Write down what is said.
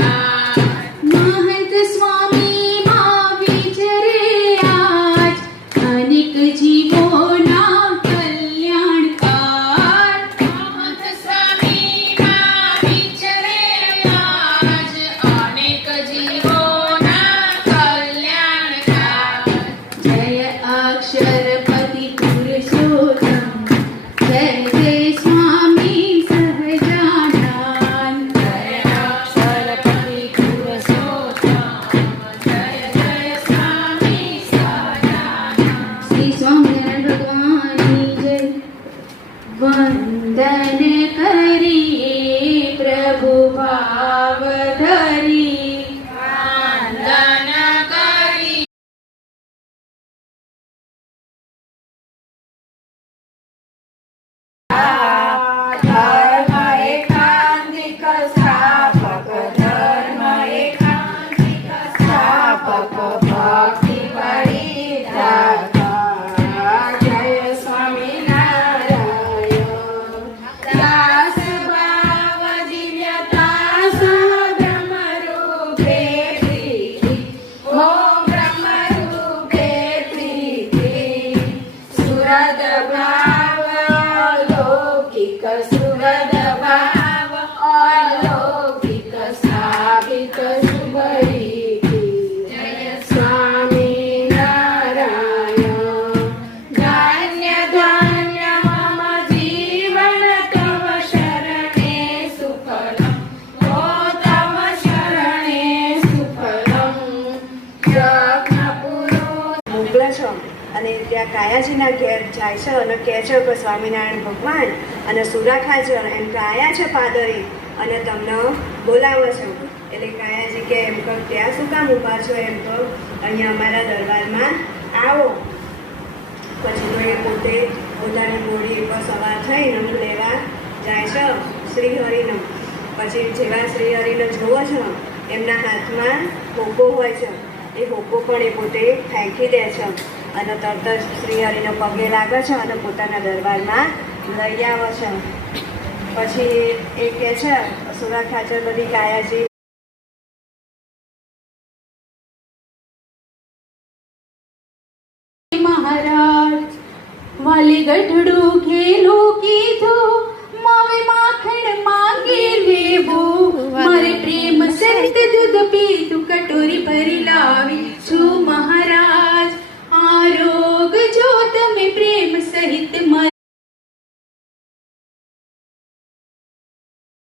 महंत स्वामी माँ विचरे आज अनेक जीवोना कल्याणकार। महंत स्वामी माँ विचरे आज अनेक जीवोना कल्याणकार। जय अक्षरपति पुरुषोत्तम जय जय स्वामी सहजानंद। जय अक्षरपति पुरुषोत्तम जय जय स्वामी सहजानंद। श्री स्वामिनारायण भगवान की जय। वंदन करिए प्रभु भाव धरी वंदन करी धर्म एकांतिक स्थापक धर्म एकांतिक स्थापक भक्ति परित्राता। जय स्वामीनारायण। दास भाव दिव्यता ब्रह्मरूपे प्रीति ओम ब्रह्मरूपे प्रीति। सुरद भाव अलौकिक सुरद भाव अलौकिक स्थापित शुभ रीति। जय स्वामीनारायण। धन्य धन्य मम जीवन तव शरणे सुफलम् ओ तव शरणे सुफलम्। મોકલા છો અને ત્યાં કાયાજીના ઘેર જાય છે અને કહે છે કે સ્વામિનારાયણ ભગવાન અને સુરાખા છે એમ કે આયા છે પાદરી અને તમને બોલાવે છે. એટલે કાયાજી કે એમ કે ત્યાં શું કામ ઊભા છો, એમ તો અહીંયા અમારા દરબારમાં આવો. પછી તો એ પોતે પોતાની ઘોડી ઉપર સવાર થઈને લેવા જાય છે શ્રીહરિને. પછી જેવા શ્રીહરિને જોવો છો એમના હાથમાં હોકો હોય છે, એ હોકો પણ એ પોતે ફેંકી દે છે અને તરત જ શ્રીહરિને પગે લાગે છે અને પોતાના દરબારમાં લઈ આવે છે. પછી એ કહે છે સુરાખા છે બધી કાયાજી महाराज वाले गढ़ड़ू खेलो कीधो मावे माखण मांगे लेबो मारे प्रेम संत दूध